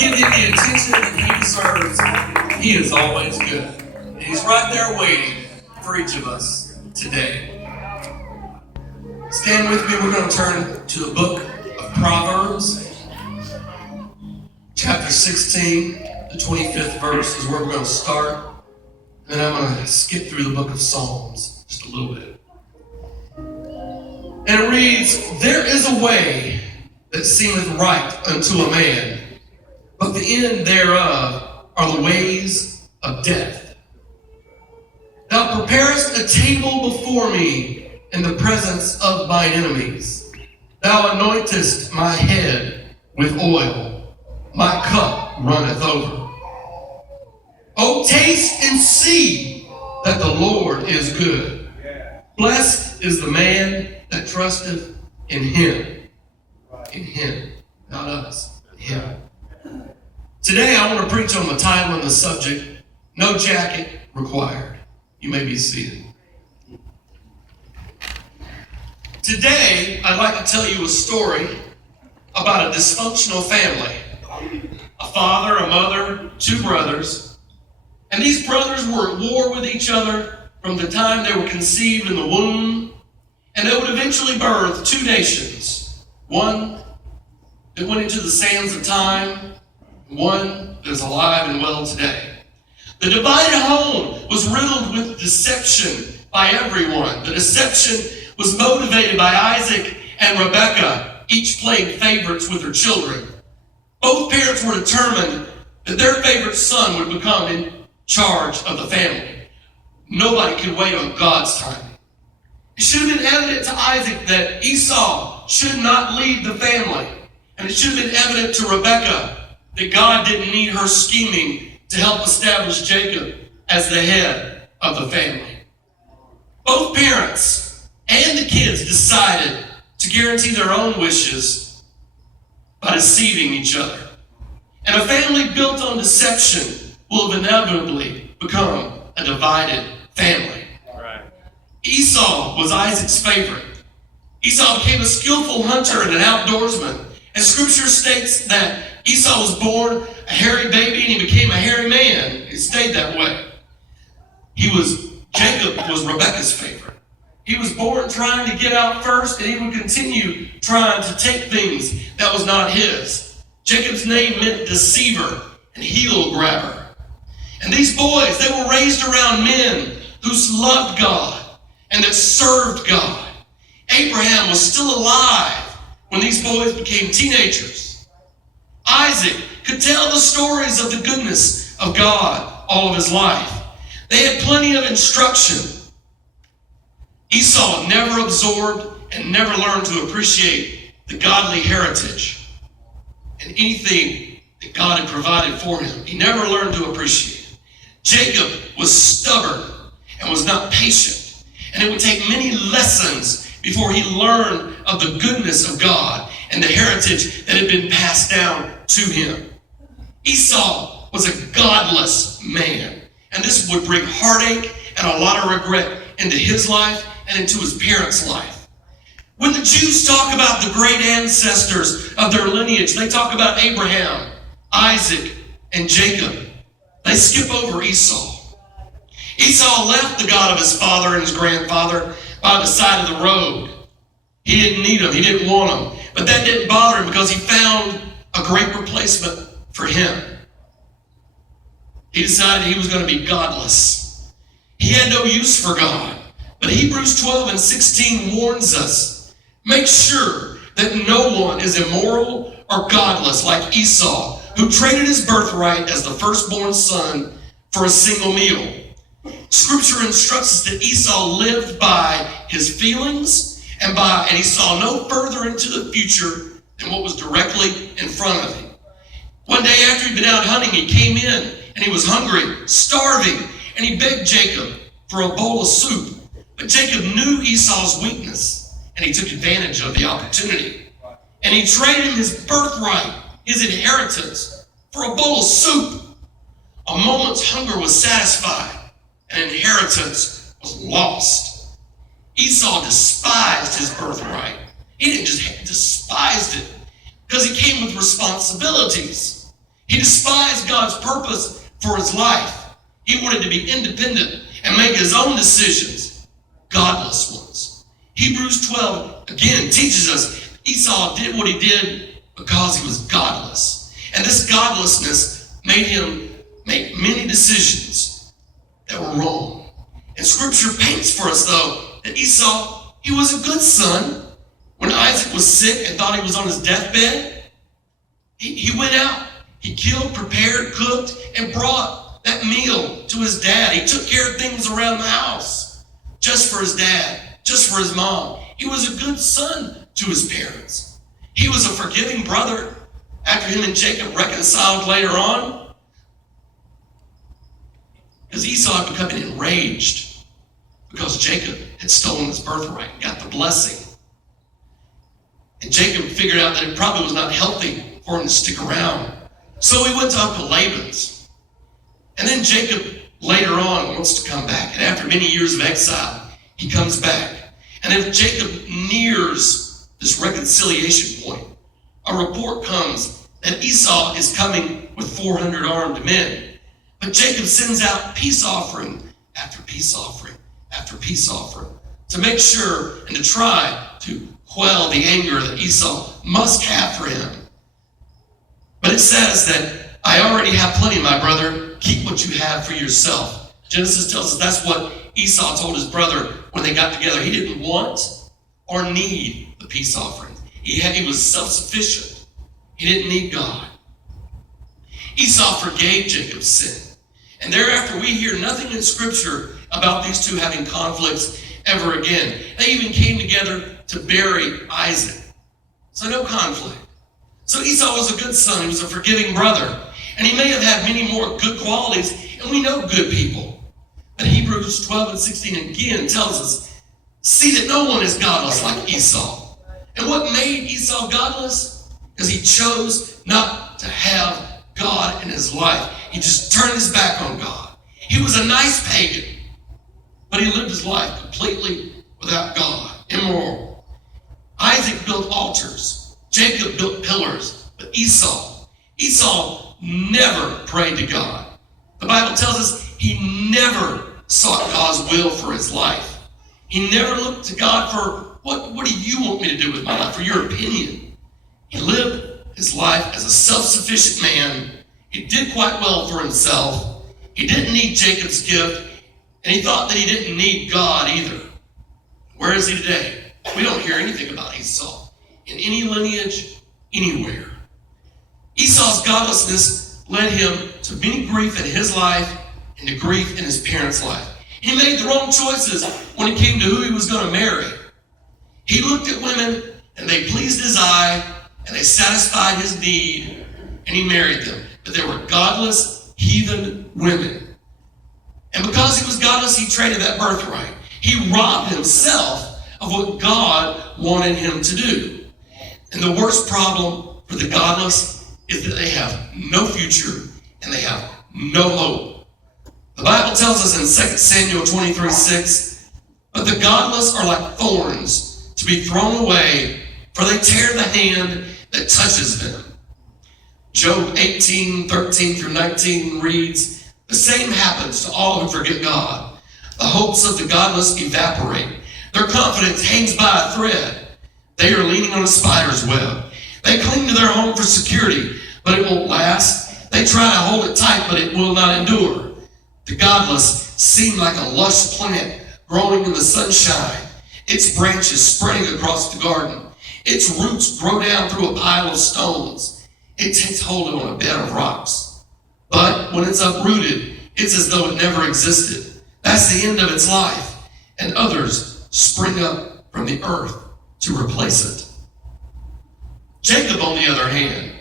give him the attention that he deserves. He is always good. And he's right there waiting for each of us today. Stand with me. We're going to turn to the book of Proverbs. Chapter 16, the 25th verse is where we're going to start. And then I'm going to skip through the book of Psalms just a little bit. And it reads, "There is a way that seemeth right unto a man, but the end thereof are the ways of death. Thou preparest a table before me in the presence of mine enemies. Thou anointest my head with oil. My cup runneth over. O taste and see that the Lord is good. Blessed is the man that trusteth in him." In him, not us, him. Today I want to preach on the title and the subject, "No Jacket Required." You may be seated. Today I'd like to tell you a story about a dysfunctional family. A father, a mother, two brothers. And these brothers were at war with each other from the time they were conceived in the womb. And they would eventually birth two nations. One that went into the sands of time, one that is alive and well today. The divided home was riddled with deception by everyone. The deception was motivated by Isaac and Rebekah, each playing favorites with their children. Both parents were determined that their favorite son would become in charge of the family. Nobody could wait on God's time. It should have been evident to Isaac that Esau should not lead the family. And it should have been evident to Rebekah that God didn't need her scheming to help establish Jacob as the head of the family. Both parents and the kids decided to guarantee their own wishes by deceiving each other. And a family built on deception will inevitably become a divided family. Right. Esau was Isaac's favorite. Esau became a skillful hunter and an outdoorsman. And Scripture states that Esau was born a hairy baby and he became a hairy man. It stayed that way. Jacob was Rebekah's favorite. He was born trying to get out first, and he would continue trying to take things that was not his. Jacob's name meant deceiver and heel grabber. And these boys, they were raised around men who loved God and that served God. Abraham was still alive when these boys became teenagers. Isaac could tell the stories of the goodness of God all of his life. They had plenty of instruction. Esau never absorbed and never learned to appreciate the godly heritage and anything that God had provided for him. He never learned to appreciate it. Jacob was stubborn and was not patient. And it would take many lessons before he learned of the goodness of God and the heritage that had been passed down to him. Esau was a godless man, and this would bring heartache and a lot of regret into his life and into his parents' life. When the Jews talk about the great ancestors of their lineage, they talk about Abraham, Isaac, and Jacob. They skip over Esau. Esau left the God of his father and his grandfather by the side of the road. He didn't need him. He didn't want him. But that didn't bother him because he found a great replacement for him. He decided he was going to be godless. He had no use for God. But Hebrews 12 and 16 warns us, make sure that no one is immoral or godless like Esau, who traded his birthright as the firstborn son for a single meal. Scripture instructs us that Esau lived by his feelings and he saw no further into the future than what was directly in front of him. One day after he'd been out hunting, he came in and he was hungry, starving, and he begged Jacob for a bowl of soup. But Jacob knew Esau's weakness, and he took advantage of the opportunity. And he traded his birthright, his inheritance, for a bowl of soup. A moment's hunger was satisfied, and inheritance was lost. Esau despised his birthright. He didn't just despised it, because it came with responsibilities. He despised God's purpose for his life. He wanted to be independent and make his own decisions, godless ones. Hebrews 12, again, teaches us Esau did what he did because he was godless. And this godlessness made him make many decisions that were wrong. And Scripture paints for us, though, that Esau, he was a good son. When Isaac was sick and thought he was on his deathbed, he went out. He killed, prepared, cooked, and brought that meal to his dad. He took care of things around the house just for his dad, just for his mom. He was a good son to his parents. He was a forgiving brother after him and Jacob reconciled later on. Because Esau had become enraged because Jacob had stolen his birthright and got the blessing. And Jacob figured out that it probably was not healthy for him to stick around. So he went to Uncle Laban's. And then Jacob later on wants to come back. And after many years of exile, he comes back. And if Jacob nears this reconciliation point, a report comes that Esau is coming with 400 armed men. But Jacob sends out peace offering after peace offering after peace offering to make sure and to try to quell the anger that Esau must have for him. But it says that I already have plenty, my brother. Keep what you have for yourself. Genesis tells us that's what Esau told his brother when they got together. He didn't want or need the peace offering. He was self-sufficient. He didn't need God. Esau forgave Jacob's sin. And thereafter we hear nothing in Scripture about these two having conflicts ever again. They even came together to bury Isaac. So no conflict. So Esau was a good son. He was a forgiving brother. And he may have had many more good qualities. And we know good people. But Hebrews 12 and 16 again tells us, see that no one is godless like Esau. And what made Esau godless? Because he chose not to have God in his life. He just turned his back on God. He was a nice pagan. But he lived his life completely without God. Immoral. Isaac built altars. Jacob built pillars. But Esau never prayed to God. The Bible tells us he never sought God's will for his life. He never looked to God for, what do you want me to do with my life? For your opinion. He lived his life as a self-sufficient man. He did quite well for himself. He didn't need Jacob's gift. And he thought that he didn't need God either. Where is he today? We don't hear anything about Esau in any lineage, anywhere. Esau's godlessness led him to many grief in his life and to grief in his parents' life. He made the wrong choices when it came to who he was going to marry. He looked at women and they pleased his eye and they satisfied his need and he married them. But they were godless, heathen women. And because he was godless, he traded that birthright. He robbed himself of what God wanted him to do. And the worst problem for the godless is that they have no future and they have no hope. The Bible tells us in 2 Samuel 23:6, but the godless are like thorns to be thrown away, for they tear the hand that touches them. Job 18:13 through 19 reads, the same happens to all who forget God. The hopes of the godless evaporate. Their confidence hangs by a thread. They are leaning on a spider's web. They cling to their home for security, but it won't last. They try to hold it tight, but it will not endure. The godless seem like a lush plant growing in the sunshine. Its branches spreading across the garden. Its roots grow down through a pile of stones. It takes hold on a bed of rocks. But when it's uprooted, it's as though it never existed. That's the end of its life. And others spring up from the earth to replace it. Jacob, on the other hand,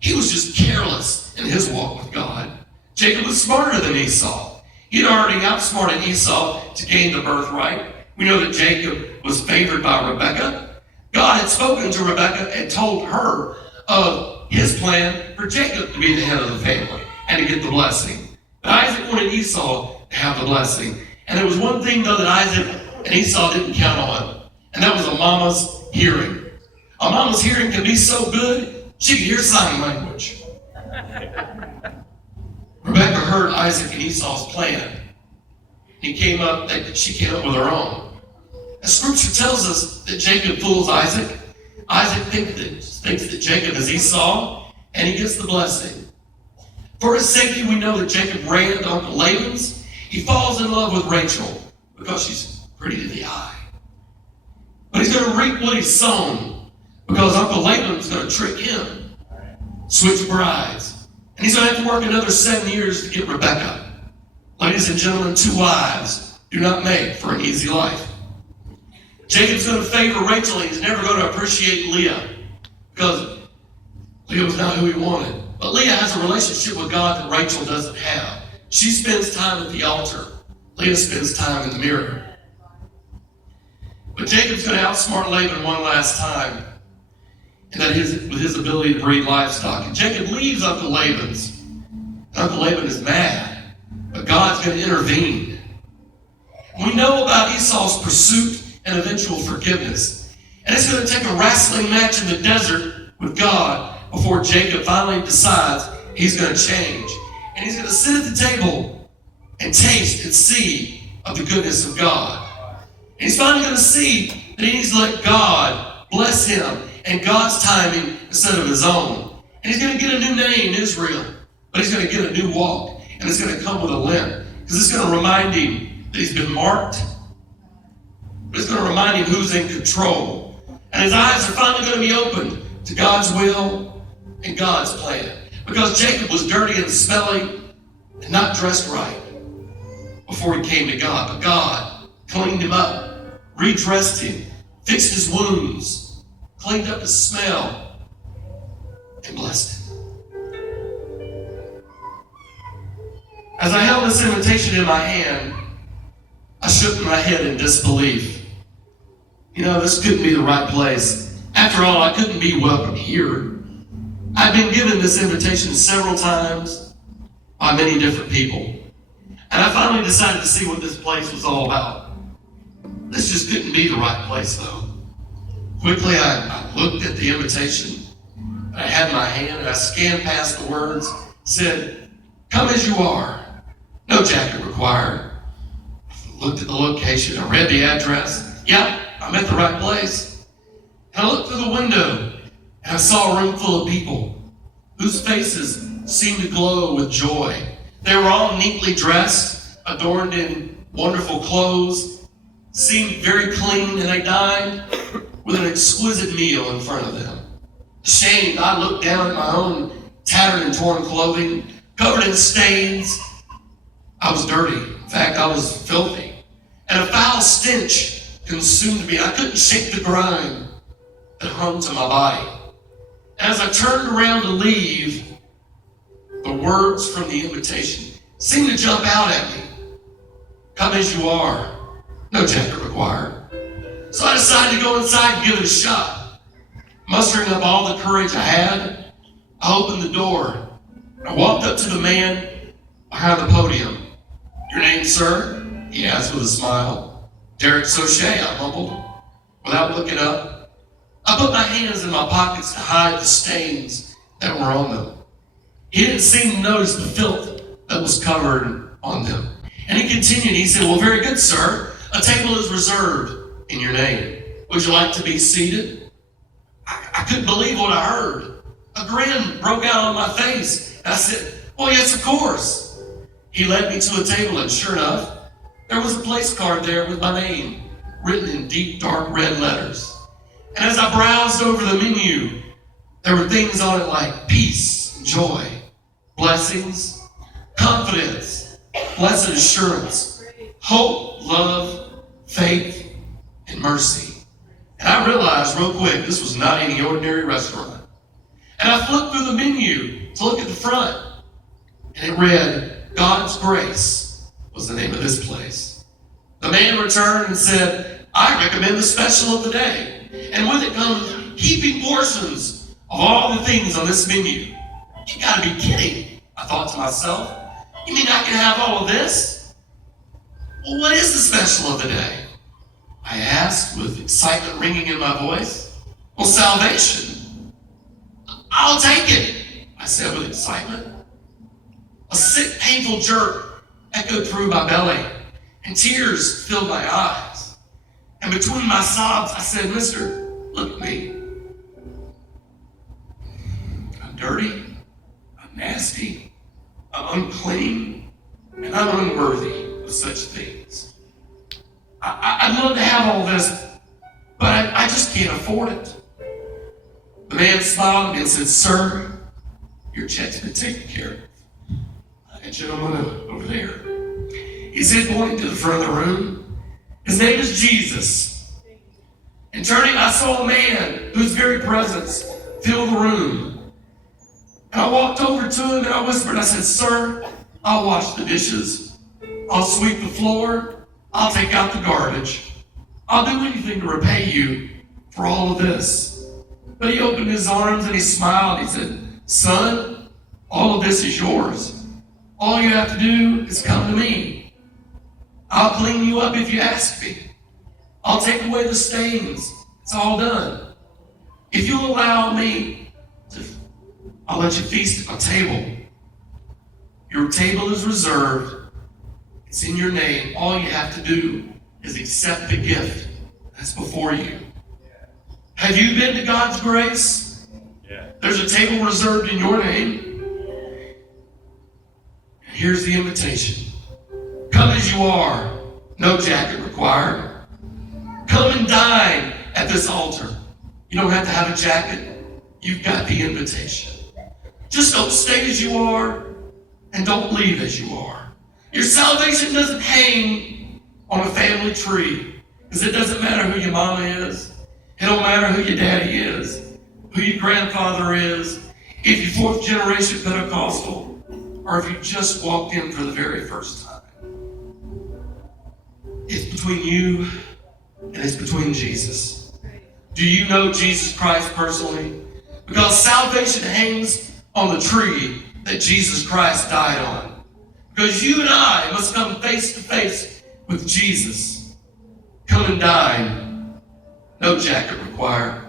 he was just careless in his walk with God. Jacob was smarter than Esau. He'd already outsmarted Esau to gain the birthright. We know that Jacob was favored by Rebekah. God had spoken to Rebekah and told her of his plan for Jacob to be the head of the family and to get the blessing. But Isaac wanted Esau to have the blessing. And there was one thing, though, that Isaac and Esau didn't count on, and that was a mama's hearing. A mama's hearing can be so good, she could hear sign language. Rebekah heard Isaac and Esau's plan. She came up with her own. The scripture tells us that Jacob fools Isaac. Isaac thinks that Jacob is Esau, and he gets the blessing. For his safety, we know that Jacob ran to Uncle Laban's. He falls in love with Rachel because she's pretty to the eye. But he's going to reap what he's sown because Uncle Laban's going to trick him, switch brides. And he's going to have to work another 7 years to get Rebekah. Ladies and gentlemen, 2 wives do not make for an easy life. Jacob's going to favor Rachel, and he's never going to appreciate Leah because Leah was not who he wanted. But Leah has a relationship with God that Rachel doesn't have. She spends time at the altar. Leah spends time in the mirror. But Jacob's going to outsmart Laban one last time, and that is with his ability to breed livestock. And Jacob leaves Uncle Laban's. And Uncle Laban is mad, but God's going to intervene. We know about Esau's pursuit and eventual forgiveness. And it's going to take a wrestling match in the desert with God before Jacob finally decides he's going to change. And he's going to sit at the table and taste and see of the goodness of God. And he's finally going to see that he needs to let God bless him and God's timing instead of his own. And he's going to get a new name, Israel. But he's going to get a new walk. And it's going to come with a limp. Because it's going to remind him that he's been marked. But it's going to remind him who's in control. And his eyes are finally going to be opened to God's will and God's plan. Because Jacob was dirty and smelly and not dressed right before he came to God. But God cleaned him up, redressed him, fixed his wounds, cleaned up his smell, and blessed him. As I held this invitation in my hand, I shook my head in disbelief. This couldn't be the right place. After all, I couldn't be welcome here. I've been given this invitation several times by many different people. And I finally decided to see what this place was all about. This just couldn't be the right place, though. Quickly, I looked at the invitation. I had my hand, and I scanned past the words, said, "Come as you are. No jacket required." I looked at the location. I read the address. Yep, I'm at the right place. And I looked through the window, and I saw a room full of people whose faces seemed to glow with joy. They were all neatly dressed, adorned in wonderful clothes, seemed very clean, and they dined with an exquisite meal in front of them. Ashamed, I looked down at my own tattered and torn clothing, covered in stains. I was dirty. In fact, I was filthy. And a foul stench consumed me. I couldn't shake the grime that hung to my body. As I turned around to leave, the words from the invitation seemed to jump out at me. "Come as you are. No jacket required." So I decided to go inside and give it a shot. Mustering up all the courage I had, I opened the door. I walked up to the man behind the podium. "Your name, sir?" he asked with a smile. "Derike Saucier," I mumbled, without looking up. I put my hands in my pockets to hide the stains that were on them. He didn't seem to notice the filth that was covered on them. And he continued. He said, "Well, very good, sir. A table is reserved in your name. Would you like to be seated?" I couldn't believe what I heard. A grin broke out on my face. And I said, "Well, yes, of course." He led me to a table, and sure enough, there was a place card there with my name, written in deep, dark red letters. And as I browsed over the menu, there were things on it like peace, joy, blessings, confidence, blessed assurance, hope, love, faith, and mercy. And I realized real quick, this was not any ordinary restaurant. And I flipped through the menu to look at the front, and it read, "God's Grace" was the name of this place. The man returned and said, "I recommend the special of the day. And with it comes heaping portions of all the things on this menu." You gotta be kidding, I thought to myself. You mean I can have all of this? Well, what is the special of the day? I asked with excitement ringing in my voice. "Well, salvation." "I'll take it," I I said with excitement. A sick, painful jerk echoed through my belly, and tears filled my eyes. And between my sobs, I said, Mister, look at me. I'm dirty, I'm nasty, I'm unclean, and I'm unworthy of such things. I'd love to have all this, but I just can't afford it. The man smiled at me and said, Sir, your check's been taken care of. A gentleman over there. He said, pointing to the front of the room, his name is Jesus. And turning, I saw a man whose very presence filled the room. And I walked over to him and I whispered, I said, Sir, I'll wash the dishes. I'll sweep the floor. I'll take out the garbage. I'll do anything to repay you for all of this. But he opened his arms and he smiled. He said, Son, all of this is yours. All you have to do is come to me. I'll clean you up if you ask me. I'll take away the stains. It's all done. If you'll allow me to, I'll let you feast at my table. Your table is reserved. It's in your name. All you have to do is accept the gift that's before you. Have you been to God's grace? Yeah. There's a table reserved in your name. Here's the invitation. Come as you are. No jacket required. Come and dine at this altar. You don't have to have a jacket. You've got the invitation. Just don't stay as you are and don't leave as you are. Your salvation doesn't hang on a family tree, because it doesn't matter who your mama is. It don't matter who your daddy is, who your grandfather is, if you're fourth generation Pentecostal, or if you just walked in for the very first time. It's between you and it's between Jesus. Do you know Jesus Christ personally? Because salvation hangs on the tree that Jesus Christ died on. Because you and I must come face to face with Jesus. Come and dine. No jacket required.